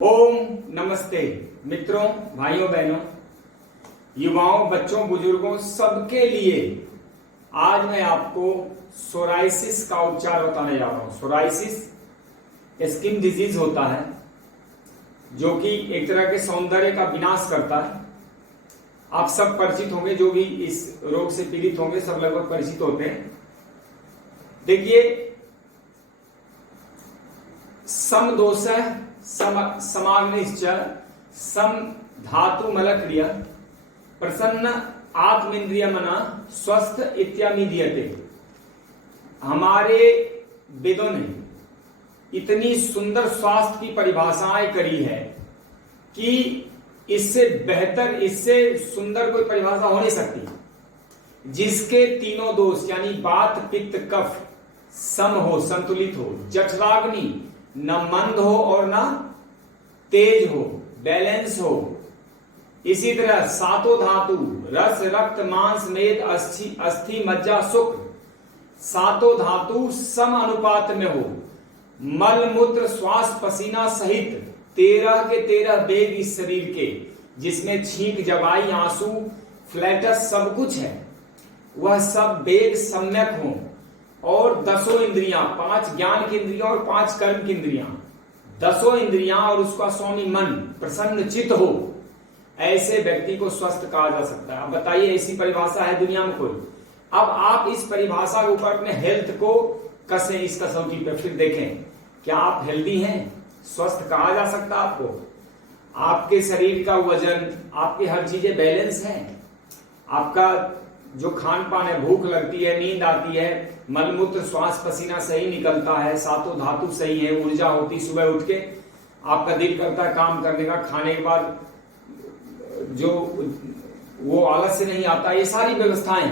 ओम नमस्ते मित्रों, भाइयों बहनों, युवाओं, बच्चों, बुजुर्गों, सबके लिए आज मैं आपको सोराइसिस का उपचार बताने जा रहा हूं। सोराइसिस स्किन डिजीज होता है जो कि एक तरह के सौंदर्य का विनाश करता है। आप सब परिचित होंगे, जो भी इस रोग से पीड़ित होंगे सब लगभग परिचित होते हैं। देखिए, समदोष समाग्निश्च सम धातु मल क्रिया प्रसन्न आत्मेन्द्रिय मना स्वस्थ इत्यामिदीयते। हमारे वेदों ने इतनी सुंदर स्वास्थ्य की परिभाषाएं करी है कि इससे बेहतर, इससे सुंदर कोई परिभाषा हो नहीं सकती। जिसके तीनों दोष यानी वात पित्त कफ सम हो, संतुलित हो, जठराग्नि न मंद हो और न तेज हो, बैलेंस हो। इसी तरह सातों धातु रस रक्त मांस मेद अस्थि मज्जा शुक्र, सातों धातु सम अनुपात में हो। मल मूत्र श्वास पसीना सहित 13 के 13 वेग इस शरीर के, जिसमें छींक जवाई आंसू फ्लैटस सब कुछ है, वह सब वेग सम्यक हो। और 10 इंद्रियां, 5 ज्ञान की इंद्रियां और 5 कर्म की इंद्रियां, 10 इंद्रियां और उसका स्वामी मन प्रसन्न चित्त हो, ऐसे व्यक्ति को स्वस्थ कहा जा सकता है। अब बताइए, ऐसी परिभाषा है दुनिया में कोई? अब आप इस परिभाषा के ऊपर अपने हेल्थ को कसें इस कसौटी पे, फिर देखें क्या आप हेल्दी हैं। स्वस्थ कहा जा सकता है आपको। आपके शरीर का वजन, आपकी हर चीजें बैलेंस है। आपका जो खान पान है, भूख लगती है, नींद आती है, मलमूत्र श्वास पसीना सही निकलता है, सातों धातु सही है, ऊर्जा होती, सुबह उठ के आपका दिल करता है काम करने का, खाने के बाद जो वो आलस से नहीं आता, ये सारी व्यवस्थाएं।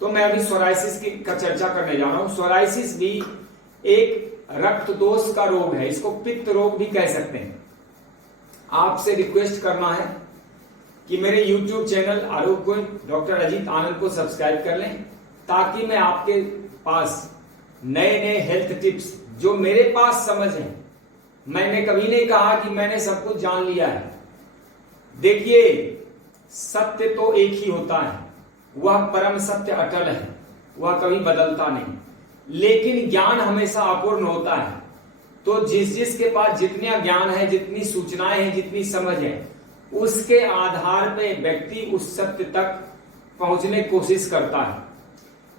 तो मैं अभी सोराइसिस की का चर्चा करने जा रहा हूं। सोराइसिस भी एक रक्त दोष का रोग है, इसको पित्त रोग भी कह सकते हैं। आपसे रिक्वेस्ट करना है कि मेरे YouTube चैनल आरोग्य डॉक्टर अजीत आनंद को सब्सक्राइब कर लें, ताकि मैं आपके पास नए नए हेल्थ टिप्स जो मेरे पास समझ है, मैंने कभी नहीं कहा कि मैंने सब कुछ जान लिया है। देखिए, सत्य तो एक ही होता है, वह परम सत्य अटल है, वह कभी बदलता नहीं। लेकिन ज्ञान हमेशा अपूर्ण होता है। तो जिस के पास जितना ज्ञान है, जितनी सूचनाएं हैं, जितनी समझ है, उसके आधार पे व्यक्ति उस सत्य तक पहुंचने की कोशिश करता है।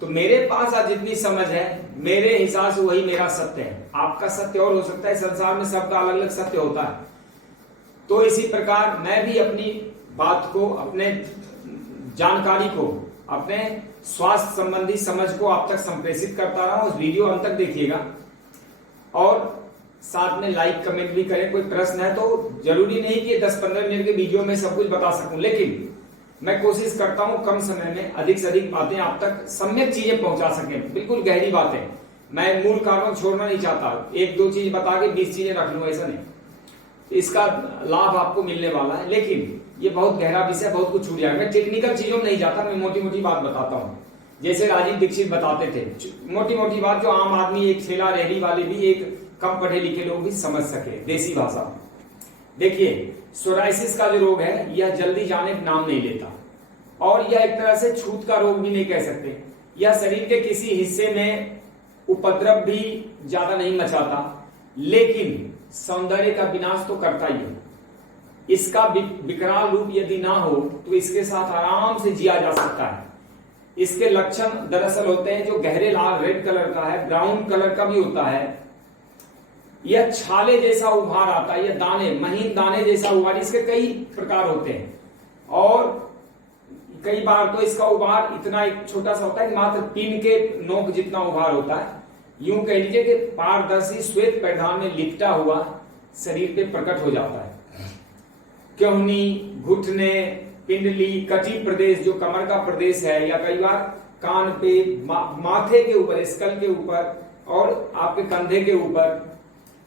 तो मेरे पास आज जितनी समझ है, मेरे हिसाब से वही मेरा सत्य है। आपका सत्य और हो सकता है, संसार में सबका अलग अलग सत्य होता है। तो इसी प्रकार मैं भी अपनी बात को, अपने जानकारी को, अपने स्वास्थ्य संबंधी समझ को आप तक संप्रेषित करता रहा हूं। उस वीडियो अंत तक देखिएगा और साथ में लाइक कमेंट भी करें। कोई प्रश्न है तो जरूरी नहीं कि 10-15 मिनट के वीडियो में सब कुछ बता सकूं, लेकिन मैं कोशिश करता हूं कम समय में अधिक से अधिक बातें आप तक, सम्यक चीजें पहुंचा सकें, बिल्कुल गहरी बातें। मैं मूल कारण छोड़ना नहीं चाहता, 1-2 चीज बता के 20 चीजें रख लूं, ऐसा नहीं। इसका लाभ आपको मिलने वाला है, लेकिन ये बहुत गहरा विषय, बहुत कुछ छूट जाएगा। मैं टेक्निकल चीजों में नहीं जाता, मैं मोटी मोटी बात बताता हूँ। जैसे राजीव दीक्षित बताते थे, मोटी मोटी बात जो आम आदमी, एक ठेला रेहड़ी वाले भी, एक कम पढ़े लिखे लोग भी समझ सके, देसी भाषा में। देखिए, सोराइसिस का जो रोग है, यह जल्दी जाने का नाम नहीं लेता, और यह एक तरह से छूत का रोग भी नहीं कह सकते। यह शरीर के किसी हिस्से में उपद्रव भी ज्यादा नहीं मचाता, लेकिन सौंदर्य का विनाश तो करता ही है। इसका विकराल रूप यदि ना हो तो इसके साथ आराम से जिया जा सकता है। इसके लक्षण दरअसल होते हैं जो गहरे लाल रेड कलर का है, ब्राउन कलर का भी होता है। यह छाले जैसा उभार आता है, यह दाने, महीन दाने जैसा उभार, इसके कई प्रकार होते हैं। और कई बार तो इसका उभार इतना एक छोटा सा होता है कि मात्र पिन के नोक जितना उभार होता है। यूं कह लीजिए कि पारदर्शी श्वेत परिधान में लिपटा हुआ शरीर पे प्रकट हो जाता है। क्योहनी, घुटने, पिंडली, कटी प्रदेश जो कमर का प्रदेश है, या कई बार कान पे, माथे के ऊपर, स्कल के ऊपर और आपके कंधे के ऊपर,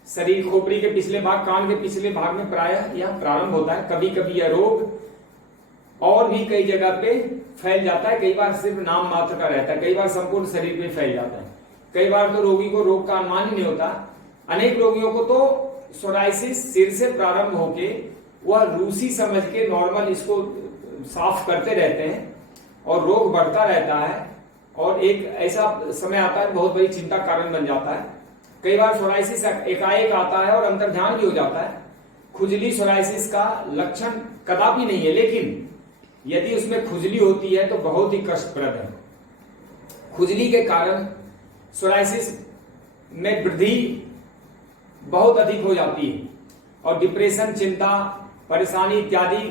शरीर खोपड़ी के पिछले भाग, कान के पिछले भाग में प्रायः यह प्रारंभ होता है। कभी कभी यह रोग और भी कई जगह पे फैल जाता है, कई बार सिर्फ नाम मात्र का रहता है, कई बार संपूर्ण शरीर में फैल जाता है। कई बार तो रोगी को रोग का अनुमान ही नहीं होता। अनेक रोगियों को तो सोराइसिस सिर से प्रारंभ होके वह रूसी समझ के नॉर्मल इसको साफ करते रहते हैं और रोग बढ़ता रहता है और एक ऐसा समय आता है बहुत बड़ी चिंता कारण बन जाता है। कई बार सोराइसिस एकाएक आता है और अंतर्ध्यान भी हो जाता है। खुजली सोराइसिस का लक्षण कदापि नहीं है, लेकिन यदि उसमें खुजली होती है तो बहुत ही कष्टप्रद है। खुजली के कारण सोराइसिस में वृद्धि बहुत अधिक हो जाती है और डिप्रेशन, चिंता, परेशानी इत्यादि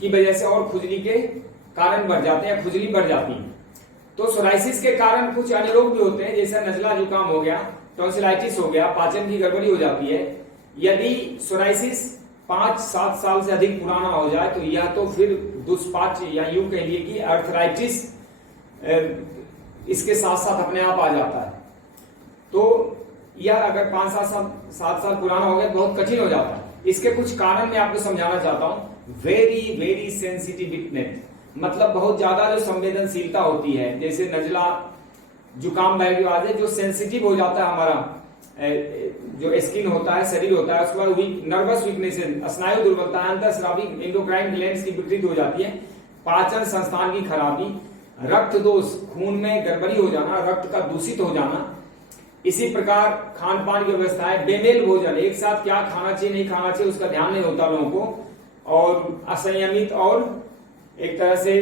की वजह से और खुजली के कारण बढ़ जाते हैं, खुजली बढ़ जाती है। तो सोराइसिस के कारण कुछ अन्य रोग भी होते हैं, जैसे नजला जुकाम हो गया, टॉन्सिलाइटिस हो गया, पाचन की गड़बड़ी हो जाती है। यदि सोराइसिस 5-7 साल से अधिक पुराना हो जाए तो यह तो फिर दुष्पाच्य या यूं कह लिए कि अर्थराइटिस इसके साथ साथ अपने आप आ जाता है। तो यह अगर 5-7 साल पुराना हो गया तो बहुत कठिन हो जाता है। इसके कुछ कारण मैं आपको समझाना चाहता हूं। वेरी वेरी सेंसिटिविटी, मतलब बहुत ज्यादा जो संवेदनशीलता होती है, जैसे नजला जुकाम बैक्टीरिया जो सेंसिटिव हो जाता है, हमारा जो स्किन होता है, शरीर होता है, उसके बाद नर्वस वीकनेस, स्नायु दुर्बलता, अंतःस्रावी एंडोक्राइन ग्लैंड्स की विकृति हो जाती है, पाचन संस्थान की खराबी, रक्त दोष, खून में गड़बड़ी हो जाना, रक्त का दूषित हो जाना। इसी प्रकार खान पान की व्यवस्था है, बेमेल भोजन, एक साथ क्या खाना चाहिए नहीं खाना चाहिए उसका ध्यान नहीं होता लोगों को, और असंयमित और एक तरह से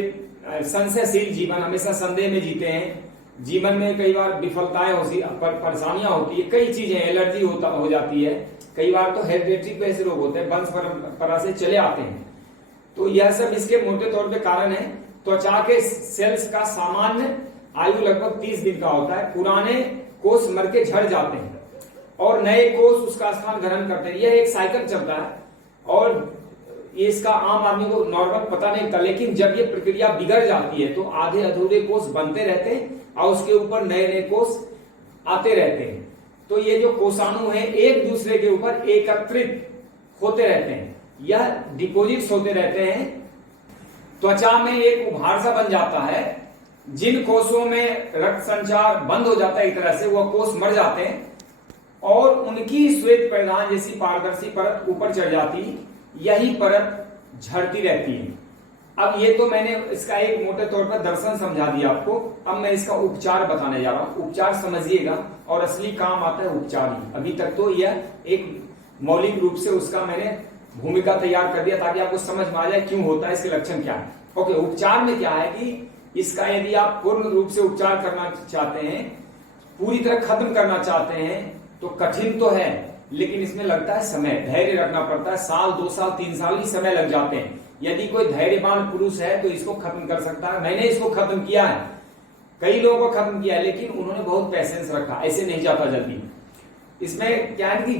संशयशील जीवन, हमेशा संदेह में जीते हैं। जीवन में कई बार विफलताएं होती, परेशानियां होती है, कई चीजें, एलर्जी हो जाती है, कई बार तो हेरिडिटरी ऐसे रोग होते हैं, वंश परंपरा से चले आते हैं। तो यह सब इसके मोटे तौर पे कारण है। त्वचा के सेल्स का सामान्य आयु लगभग 30 दिन का होता है। पुराने कोष मर के झड़ जाते हैं और नए कोष उसका स्थान ग्रहण करते हैं। यह एक साइकिल चलता है और ये इसका आम आदमी को नॉर्मल पता नहीं था, लेकिन जब ये प्रक्रिया बिगड़ जाती है तो आधे अधूरे कोष बनते रहते हैं और उसके ऊपर नए नए कोष आते रहते हैं। तो ये जो कोषाणु हैं एक दूसरे के ऊपर एकत्रित होते रहते हैं, यह डिपोजिट्स होते रहते हैं। त्वचा में एक उभार सा बन जाता है। जिन कोषों में रक्त संचार बंद हो जाता है एक तरह से, वह कोष मर जाते हैं और उनकी श्वेत परिधान जैसी पारदर्शी परत ऊपर चढ़ जाती, यही परत झड़ती रहती है। अब ये तो मैंने इसका एक मोटे तौर पर दर्शन समझा दिया आपको। अब मैं इसका उपचार बताने जा रहा हूं। उपचार समझिएगा और असली काम आता है उपचार ही। अभी तक तो यह एक मौलिक रूप से उसका मैंने भूमिका तैयार कर दिया ताकि आपको समझ में आ जाए क्यों होता है, इसके लक्षण क्या है। ओके, उपचार में क्या है कि इसका यदि आप पूर्ण रूप से उपचार करना चाहते हैं, पूरी तरह खत्म करना चाहते हैं, तो कठिन तो है, लेकिन इसमें लगता है समय, धैर्य रखना पड़ता है। 1 साल 2 साल 3 साल ही समय लग जाते हैं। यदि कोई धैर्यवान पुरुष है तो इसको खत्म कर सकता है। मैंने इसको खत्म किया है, कई लोगों को खत्म किया है, लेकिन उन्होंने बहुत पेशेंस रखा, ऐसे नहीं जाता जल्दी। इसमें क्या है कि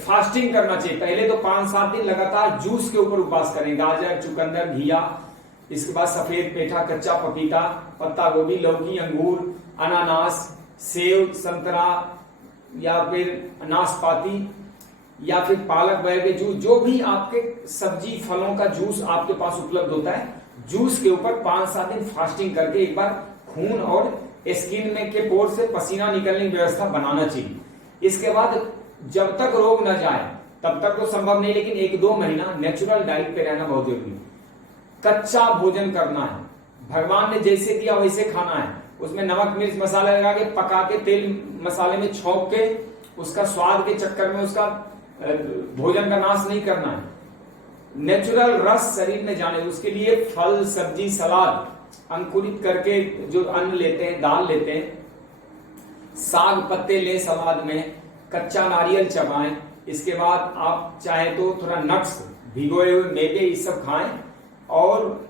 फास्टिंग करना चाहिए। पहले तो 5-7 दिन लगातार जूस के ऊपर उपवास करें, गाजर, चुकंदर, घिया, इसके बाद सफेद पेठा, कच्चा पपीता, पत्ता गोभी, लौकी, अंगूर, अनानास, सेव, संतरा या फिर नाशपाती या फिर पालक बैर के जूस, जो भी आपके सब्जी फलों का जूस आपके पास उपलब्ध होता है, जूस के ऊपर 5-7 दिन फास्टिंग करके एक बार खून और स्किन में के पोर से पसीना निकलने की व्यवस्था बनाना चाहिए। इसके बाद जब तक रोग न जाए तब तक तो संभव नहीं, लेकिन 1-2 महीना नेचुरल डाइट पे रहना बहुत जरूरी है। कच्चा भोजन करना है, भगवान ने जैसे दिया वैसे खाना है। उसमें नमक मिर्च मसाला लगा के पका के तेल मसाले में छोंक के उसका स्वाद के चक्कर में उसका भोजन का नाश नहीं करना है। नेचुरल रस शरीर में जाने, उसके लिए फल, सब्जी, सलाद, अंकुरित करके जो अन्न लेते हैं, दाल लेते हैं, साग पत्ते ले सलाद में, कच्चा नारियल चबाएं। इसके बाद आप चाहे तो थोड़ा नट्स, भिगोए हुए मेवे, ये सब खाएं। और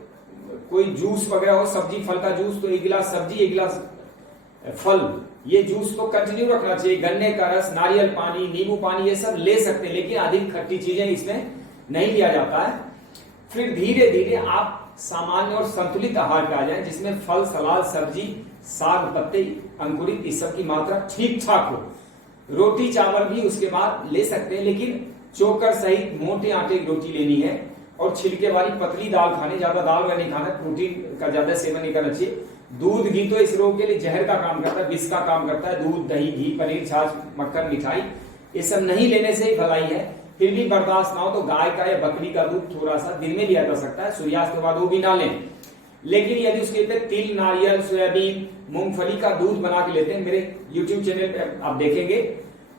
कोई जूस वगैरह हो, सब्जी फल का जूस, तो 1 गिलास सब्जी 1 गिलास फल, ये जूस तो कंटिन्यू रखना चाहिए। गन्ने का रस, नारियल पानी, नींबू पानी, ये सब ले सकते हैं, लेकिन अधिक खट्टी चीजें इसमें नहीं लिया जाता है। फिर धीरे धीरे आप सामान्य और संतुलित आहार पे आ जाए, जिसमें फल, सलाद, सब्जी, साग पत्ते, अंकुरित, इस सब की मात्रा ठीक ठाक हो। रोटी चावल भी उसके बाद ले सकते हैं, लेकिन चोकर सहित मोटे आटे की रोटी लेनी है और छिलके वाली पतली दाल खानी, ज्यादा दाल में नहीं खाना, प्रोटीन का ज्यादा सेवन नहीं करना चाहिए। दूध घी तो इस रोग के लिए जहर का काम करता है, विष का काम करता है। दूध, दही, घी, पनीर, छाछ, मक्खन, मिठाई, ये सब नहीं लेने से ही भलाई है। फिर भी बर्दाश्त ना हो तो गाय का या बकरी का दूध थोड़ा सा दिन में लिया जा सकता है, सूर्यास्त के बाद वो भी ना लें। लेकिन यदि उसके पे तिल, नारियल, सोयाबीन, मूंगफली का दूध बना के लेते हैं, मेरे YouTube चैनल पे आप देखेंगे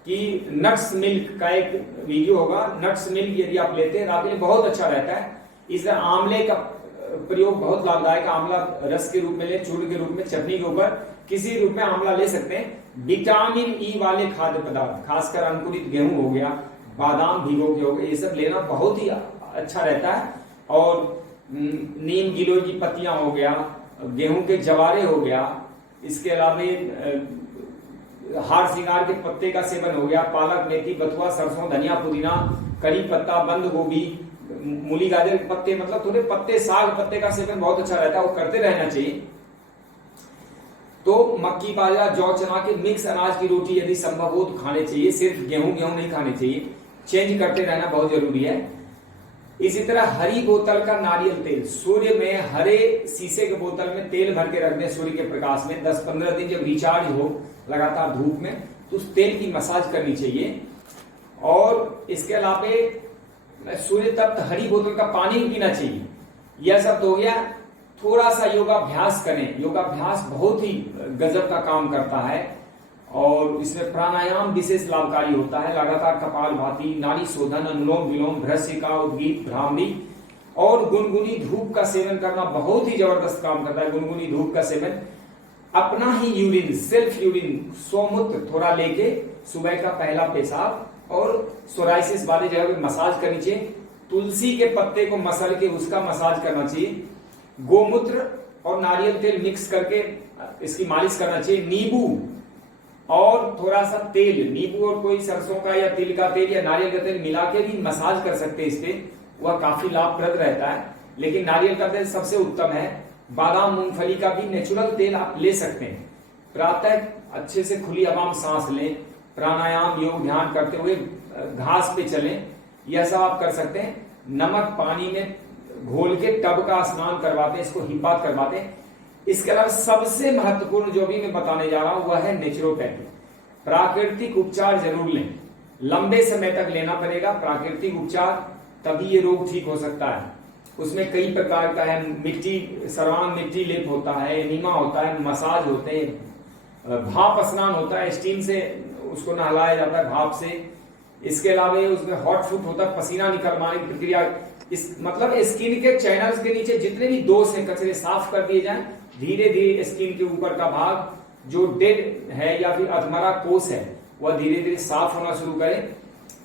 कि नट्स मिल्क का एक वीडियो होगा। नट्स मिल्क यदि आप लेते हैं आपके लिए बहुत अच्छा रहता है। इस आंवले का प्रयोग बहुत लाभदायक, आंवला रस के रूप में ले, चूर्ण के रूप में, चटनी के ऊपर किसी रूप में आंवला ले सकते हैं। विटामिन ई वाले खाद्य पदार्थ, खासकर अंकुरित गेहूं हो गया, बादाम भिगो के हो गए, ये सब लेना बहुत ही अच्छा रहता है। और नीम गिलोय की पत्तियां हो गया, गेहूं के जवारे हो गया, इसके अलावा हार श्रृंगार के पत्ते का सेवन हो गया, पालक, मेथी, बथुआ, सरसों, धनिया, पुदीना, करी पत्ता, बंद गोभी, मूली, गाजर के पत्ते, मतलब थोड़े पत्ते, साग पत्ते का सेवन बहुत अच्छा रहता है, वो करते रहना चाहिए। तो मक्की, बाजरा, जौ, चना के मिक्स अनाज की रोटी यदि संभव हो तो खाने चाहिए। सिर्फ गेहूं नहीं खाने चाहिए, चेंज करते रहना बहुत जरूरी है। इसी तरह हरी बोतल का नारियल तेल, सूर्य में हरे शीशे के बोतल में तेल भर के रख दें सूर्य के प्रकाश में, 10-15 दिन जब रिचार्ज हो लगातार धूप में, तो उस तेल की मसाज करनी चाहिए। और इसके अलावा सूर्य तप्त हरी बोतल का पानी भी पीना चाहिए। यह सब तो हो गया। थोड़ा सा योगाभ्यास करें, योगाभ्यास बहुत ही गजब का काम करता है और इसमें प्राणायाम विशेष लाभकारी होता है। लगातार कपालभाति, नाड़ी शोधन, अनुलोम विलोम, भ्रमरिका, उद्गीत, भ्रामरी और गुनगुनी धूप का सेवन करना बहुत ही जबरदस्त काम करता है। गुनगुनी धूप का सेवन, अपना ही यूरिन, सेल्फ यूरिन, स्वमूत्र थोड़ा लेके सुबह का पहला पेशाब, और सोराइसिस वाले जगह पे मसाज करनी चाहिए। तुलसी के पत्ते को मसल के उसका मसाज करना चाहिए। गोमूत्र और नारियल तेल मिक्स करके इसकी मालिश करना चाहिए। नींबू और थोड़ा सा तेल, नींबू और कोई सरसों का या तिल का तेल या नारियल का तेल मिला के भी मसाज कर सकते हैं इस पे, वह काफी लाभप्रद रहता है। लेकिन नारियल का तेल सबसे उत्तम है। बादाम, मूंगफली का भी नेचुरल तेल आप ले सकते हैं। प्रातः अच्छे से खुली हवा में सांस लें, प्राणायाम, योग, ध्यान करते हुए घास पे चलें, यह सब आप कर सकते हैं। नमक पानी में घोल के टब का स्नान करवाते हैं, इसको हिब्बात करवाते हैं। इसके अलावा सबसे महत्वपूर्ण जो भी मैं बताने जा रहा हूं वह है नेचुरोपैथी। प्राकृतिक उपचार जरूर लें, लंबे समय तक लेना पड़ेगा प्राकृतिक उपचार, तभी ये रोग ठीक हो सकता है। उसमें कई प्रकार का है, मिट्टी, सर्वांग मिट्टी लेप होता है, एनिमा होता है, मसाज होते हैं, भाप स्नान होता है, स्टीम से उसको नहलाया जाता है, भाप से। इसके अलावा उसमें हॉट फूट होता है, पसीना निकलवाने की प्रक्रिया। इस मतलब स्किन के चैनल्स के नीचे जितने भी दोष हैं, कचरे साफ कर दिए जाएं। धीरे धीरे स्किन के ऊपर का भाग जो डेड है या फिर अधमरा कोष है वह धीरे धीरे साफ होना शुरू करे।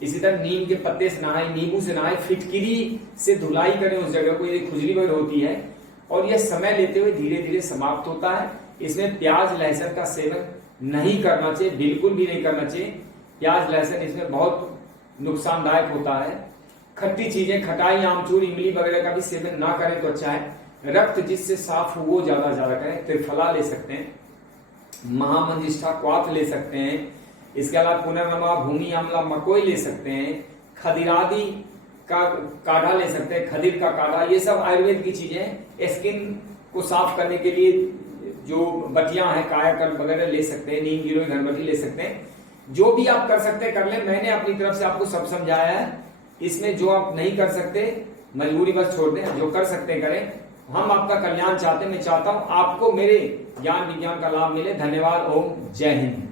इसी तरह नीम के पत्ते से नहाए, नींबू से नहाए, फिटकिरी से धुलाई करें उस जगह को, ये खुजली वगैरह होती है, और यह समय लेते हुए धीरे धीरे समाप्त होता है। इसमें प्याज लहसुन का सेवन नहीं करना चाहिए, बिल्कुल भी नहीं करना चाहिए। प्याज लहसुन इसमें बहुत नुकसानदायक होता है। खट्टी चीजें, खटाई, आमचूर, इमली वगैरह का भी सेवन ना करें तो अच्छा है। रक्त जिससे साफ हो वो ज्यादा करें। त्रिफला ले सकते हैं, महामंजिष्ठा क्वाथ ले सकते हैं। इसके अलावा पुनर्नमा, भूमि आंवला, मकोई ले सकते हैं। खदिरादि का काढ़ा ले सकते हैं, खदीर का काढ़ा, ये सब आयुर्वेद की चीजें। स्किन को साफ करने के लिए जो बटियां हैं, कायाकल्प वगैरह ले सकते हैं, नीम गिलोय घरबटी ले सकते हैं। जो भी आप कर सकते हैं कर लें, मैंने अपनी तरफ से आपको सब समझाया है। इसमें जो आप नहीं कर सकते मजबूरी बस छोड़ दें, जो कर सकते हैं करें। हम आपका कल्याण चाहते हैं, मैं चाहता हूं आपको मेरे ज्ञान विज्ञान का लाभ मिले। धन्यवाद। ओम जय हिंद।